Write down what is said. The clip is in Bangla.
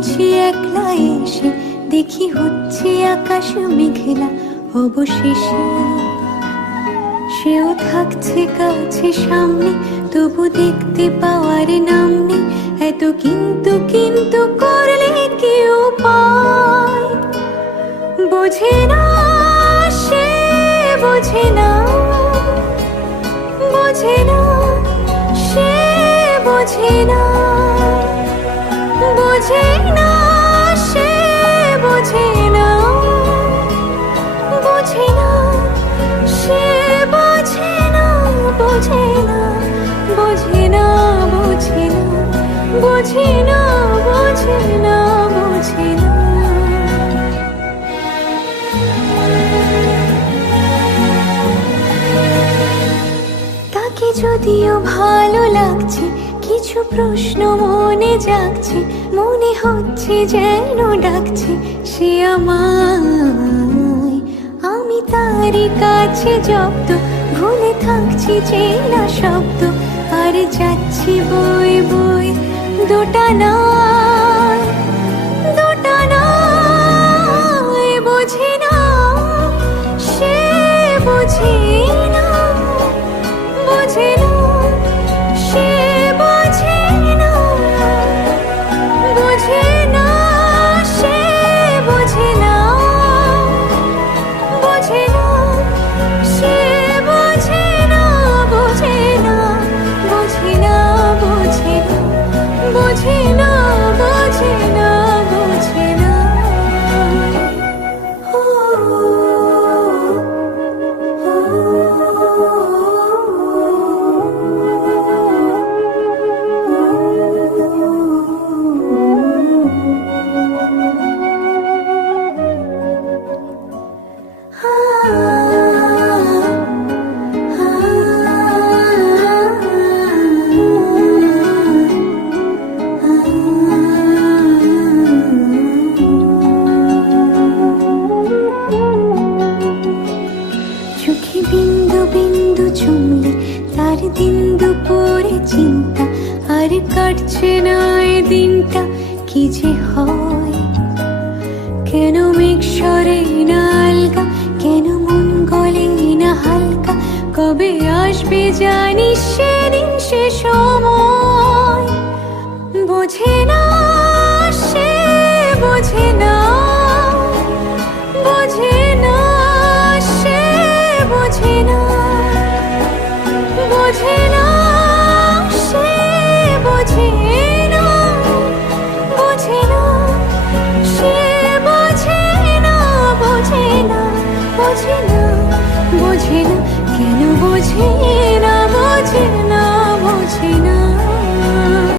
বুঝি একলা এসে, দেখি হচ্ছে আকাশ মেঘলা অবশেষে। সেও থাকছে কাছে সামনে, তবু দেখতে পাওয়ার নাম নেই। এত কিন্তু কিন্তু করলে কেউ পায়, বোঝে না সে, বোঝে না, বোঝে না সে, বোঝে না, বোঝে না সে, বোঝে না, বোঝে না সে, বোঝে না, বোঝে না, বোঝে না, বোঝে না, বোঝে না, বোঝে না, বোঝে না। তাকে যদিও ভালো লাগছে, কিছু প্রশ্ন মনে জাগছে, মনে হচ্ছে যেন ডাকছে সে আমায়। আমি তারই কাছে জব্দ, ভুলে থাকছি চেনা শব্দ, আর যাচ্ছি বই বই দুটা নয়, দুটা নয়। বোঝে না সে, বোঝে না, বোঝে না সে, বোঝে না, বোঝে না সে, বোঝে না, বোঝে না সে, বোঝে না, বোঝে না, বোঝে না, বোঝে না, বোঝে না, বোঝে না, বোঝে না। চোখে বিন্দু বিন্দু চুমলে তার দিন দুপুরে চিন্তা, আর কাটছে না এ দিনটা কি যে হয়। কেন মেঘ সরে না আলগা, কেন মন গলে না হালকা, কবে আসবে জানিস সেদিন সে সময়। বোঝে না সে, বোঝে না, বোঝে না সে, বোঝে না, বোঝে না সে, বোঝে না, বোঝে না সে, বোঝে না, বোঝে না, বোঝে না, বোঝে না, কেন বোঝে না, বোঝে না, বোঝে না।